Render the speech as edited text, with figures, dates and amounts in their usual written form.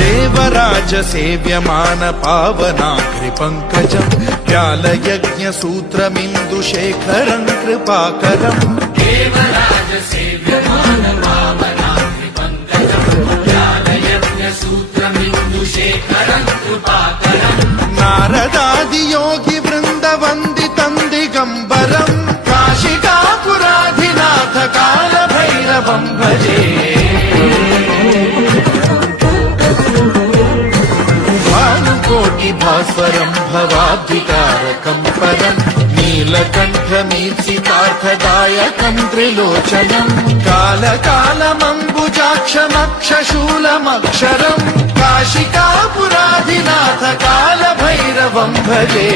देवराज सेव्यमान पावनाग्रि पंकजम् व्यालयज्ञ सूत्रमिन्दुशेखरं कृपाकरम् देवराज सेव्यमान पावनाग्रि पंकजम् व्यालयज्ञ सूत्रमिन्दुशेखरं कृपाकरम् नारदादि योगि वृन्द वन्दितं दिगम्बरम् काशिकापुराधिनाथ काल भैरवं भजे भास्वरं भवाब्धिकारकं परं नीलकण्ठमीप्सितार्थदायकं त्रिलोचनं कालकालमम्बुजाक्षमक्षशूलमक्षरं काशिकापुराधिनाथ कालभैरवं भजे।